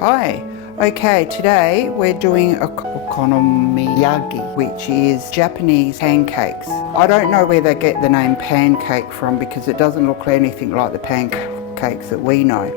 Hi. Okay, today we're doing Okonomiyaki, which is Japanese pancakes. I don't know where they get the name pancake from because it doesn't look anything like the pancakes that we know.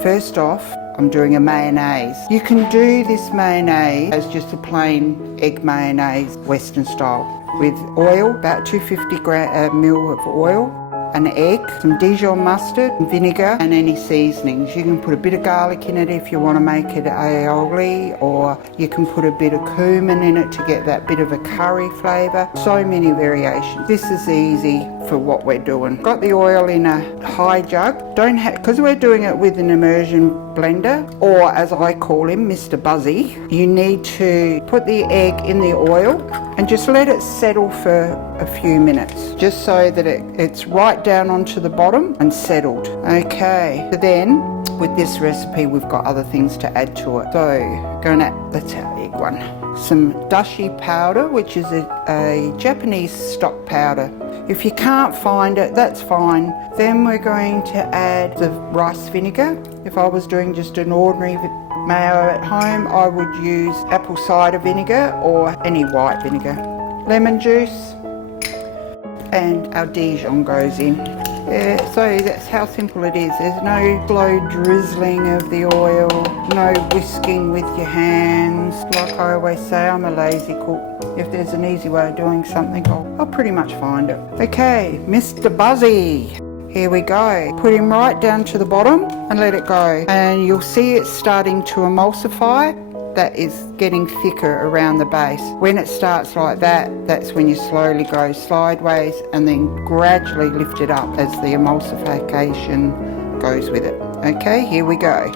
First off, I'm doing a mayonnaise. You can do this mayonnaise as just a plain egg mayonnaise, Western style, with oil, about 250 ml of oil, an egg, some Dijon mustard, vinegar, and any seasonings. You can put a bit of garlic in it if you want to make it aioli, or you can put a bit of cumin in it to get that bit of a curry flavour. So many variations. This is easy for what we're doing. Got the oil in a high jug. Because we're doing it with an immersion blender, or as I call him, Mr. Buzzy, you need to put the egg in the oil and just let it settle for a few minutes, just so that it's right down onto the bottom and settled. Okay, so then with this recipe we've got other things to add to it. So let's have egg one. Some dashi powder, which is a Japanese stock powder. If you can't find it, that's fine. Then we're going to add the rice vinegar. If I was doing just an ordinary mayo at home, I would use apple cider vinegar or any white vinegar. Lemon juice, and our Dijon goes in. So that's how simple it is. There's no slow drizzling of the oil, no whisking with your hands. Like I always say, I'm a lazy cook. If there's an easy way of doing something, I'll pretty much find it. Okay, Mr. Buzzy. Here we go. Put him right down to the bottom and let it go. And you'll see it starting to emulsify. That is getting thicker around the base. When it starts like that, that's when you slowly go sideways and then gradually lift it up as the emulsification goes with it. Okay, here we go.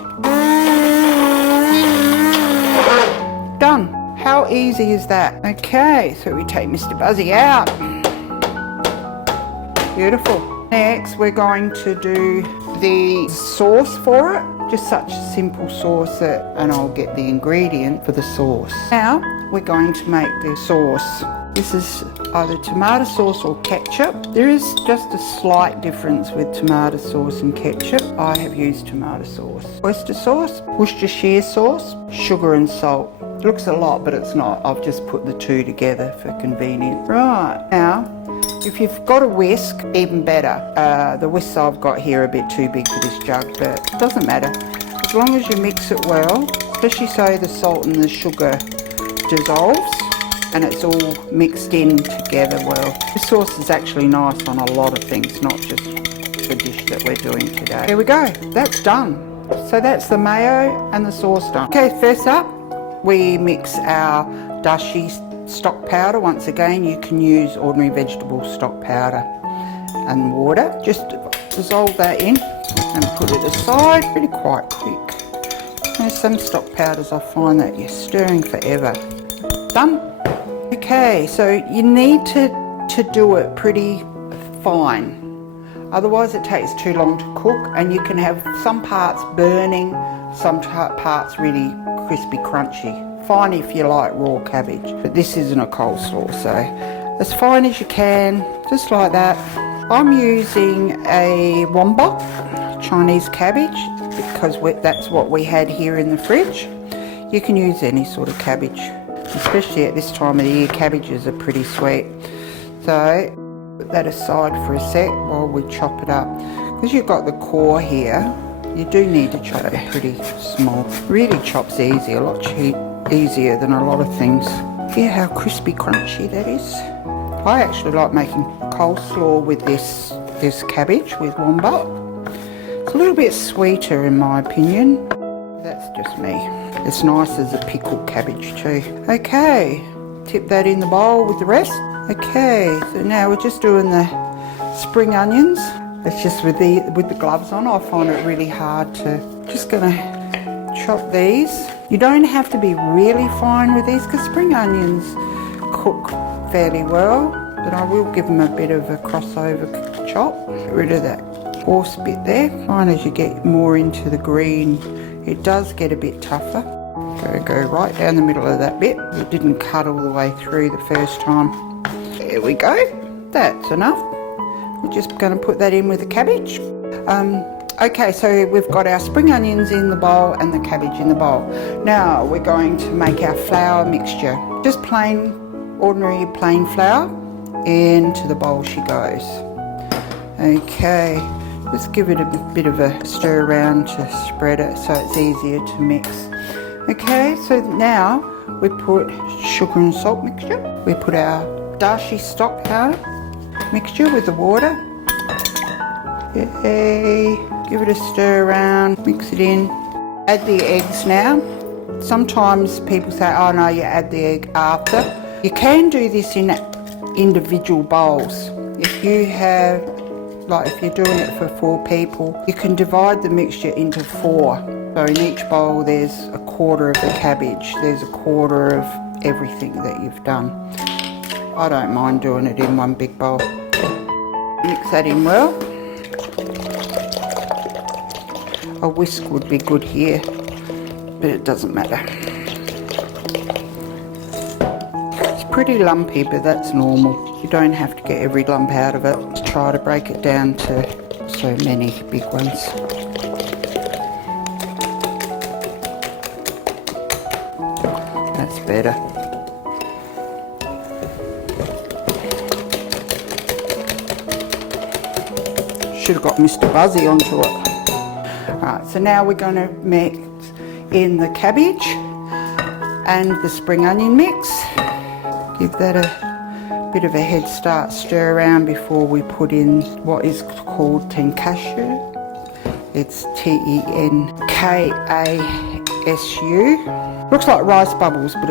Done. How easy is that? Okay, so we take Mr. Buzzy out. Beautiful. Next, we're going to do the sauce for it. Just such a simple sauce and I'll get the ingredient for the sauce. Now, we're going to make the sauce. This is either tomato sauce or ketchup. There is just a slight difference with tomato sauce and ketchup. I have used tomato sauce. Oyster sauce, Worcestershire sauce, sugar and salt. It looks a lot, but it's not. I've just put the two together for convenience. Right, now, if you've got a whisk, even better. The whisks I've got here are a bit too big for this jug, but it doesn't matter. As long as you mix it well, especially so the salt and the sugar dissolves and it's all mixed in together well. This sauce is actually nice on a lot of things, not just the dish that we're doing today. There we go, that's done. So that's the mayo and the sauce done. Okay, first up, we mix our dashi stock powder. Once again, you can use ordinary vegetable stock powder and water. Just dissolve that in and put it aside really quite quick. There's some stock powders I find that you're stirring forever. Done. Okay, so you need to do it pretty fine. Otherwise it takes too long to cook and you can have some parts burning, some parts really crispy crunchy. Fine if you like raw cabbage, but this isn't a coleslaw, so as fine as you can, just like that. I'm using a wombok Chinese cabbage because that's what we had here in the fridge. You can use any sort of cabbage, especially at this time of the year. Cabbages are pretty sweet. So put that aside for a sec while we chop it up. Because you've got the core here, you do need to chop it pretty small. Really chops easy, a lot easier than a lot of things. Hear how crispy crunchy that is? I actually like making coleslaw with this cabbage with wombok. It's a little bit sweeter in my opinion. That's just me. It's nice as a pickled cabbage too. Okay, tip that in the bowl with the rest. Okay, so now we're just doing the spring onions. It's just with the gloves on, I find it really hard to. Just gonna chop these. You don't have to be really fine with these because spring onions cook fairly well, but I will give them a bit of a crossover chop. Get rid of that coarse bit there. Fine, as you get more into the green, it does get a bit tougher. Go right down the middle of that bit. It didn't cut all the way through the first time. There we go. That's enough. We're just going to put that in with the cabbage. Okay, so we've got our spring onions in the bowl and the cabbage in the bowl. Now we're going to make our flour mixture. Just plain, ordinary plain flour. Into the bowl she goes. Okay, just give it a bit of a stir around to spread it so it's easier to mix. Okay, so now we put sugar and salt mixture. We put our dashi stock powder mixture with the water. Okay, give it a stir around, mix it in. Add the eggs now. Sometimes people say, oh no, you add the egg after. You can do this in individual bowls. If you have, like if you're doing it for 4 people, you can divide the mixture into 4. So in each bowl there's a quarter of the cabbage, there's a quarter of everything that you've done. I don't mind doing it in one big bowl. Mix that in well. A whisk would be good here, but it doesn't matter. It's pretty lumpy, but that's normal. You don't have to get every lump out of it. Just try to break it down to so many big ones. That's better. Should have got Mr. Buzzy onto it. Alright, so now we're going to mix in the cabbage and the spring onion mix. Give that a bit of a head start, stir around before we put in what is called tenkashu. It's T-E-N-K-A-S-U. Looks like rice bubbles, but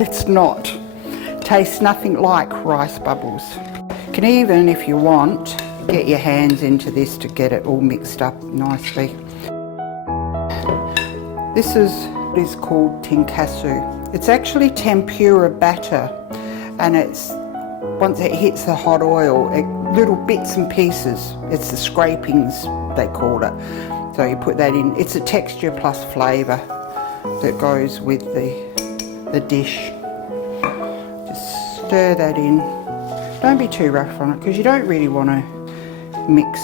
it's not. Tastes nothing like rice bubbles. You can even, if you want, get your hands into this to get it all mixed up nicely. This is called tenkashu. It's actually tempura batter, and it's, once it hits the hot oil, little bits and pieces, it's the scrapings they call it. So you put that in. It's a texture plus flavour that goes with the dish. Just stir that in. Don't be too rough on it because you don't really want to mix,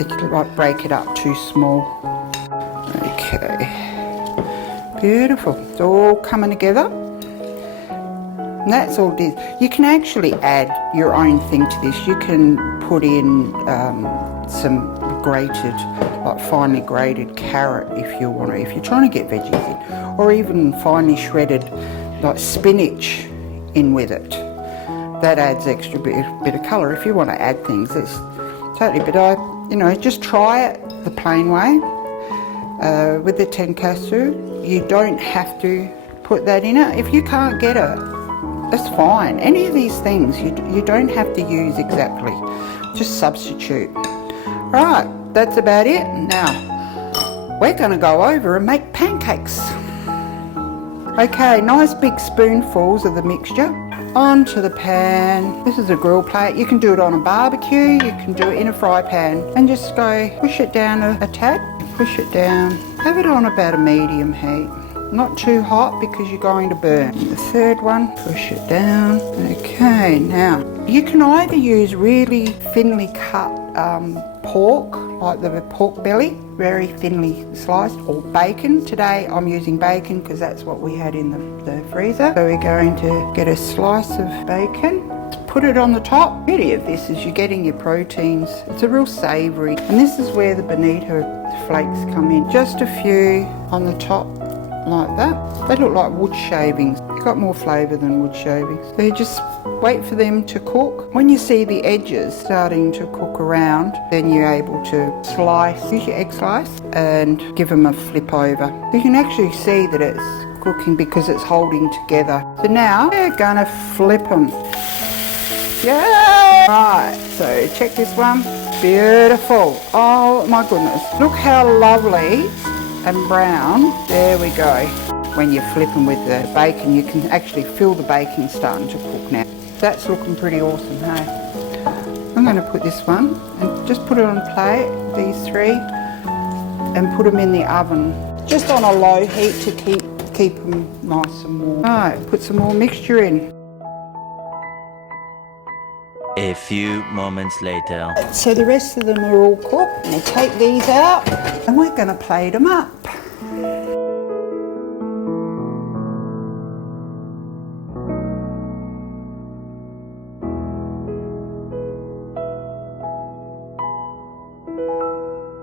it like break it up too small. Okay, beautiful. It's all coming together. And that's all it is. You can actually add your own thing to this. You can put in some grated, like finely grated carrot if you want to, if you're trying to get veggies in, or even finely shredded like spinach in with it. That adds extra bit of colour. If you want to add things, it's totally, but just try it the plain way. With the tenkashu, you don't have to put that in it. If you can't get it, that's fine. Any of these things, you don't have to use exactly. Just substitute. Right, that's about it. Now, we're going to go over and make pancakes. Okay, nice big spoonfuls of the mixture onto the pan. This is a grill plate. You can do it on a barbecue, you can do it in a fry pan, and just go push it down a tad, push it down. Have it on about a medium heat. Not too hot because you're going to burn. The third one, push it down. Okay, now you can either use really thinly cut pork, like the pork belly, very thinly sliced, or bacon. Today I'm using bacon because that's what we had in the freezer. So we're going to get a slice of bacon, put it on the top. The beauty of this is you're getting your proteins. It's a real savoury, and this is where the bonito flakes come in. Just a few on the top like that. They look like wood shavings. They've got more flavour than wood shavings. So you just wait for them to cook. When you see the edges starting to cook around, then you're able to slice, use your egg slice, and give them a flip over. You can actually see that it's cooking because it's holding together. So now we're gonna flip them. Yeah! Right, so check this one. Beautiful. Oh my goodness. Look how lovely and brown. There we go. When you're flipping with the bacon, you can actually feel the bacon starting to cook now. That's looking pretty awesome, hey? I'm going to put this one and just put it on a plate, these 3, and put them in the oven. Just on a low heat to keep them nice and warm. Alright, put some more mixture in. A few moments later. So the rest of them are all cooked. I'm going to take these out and we're going to plate them up.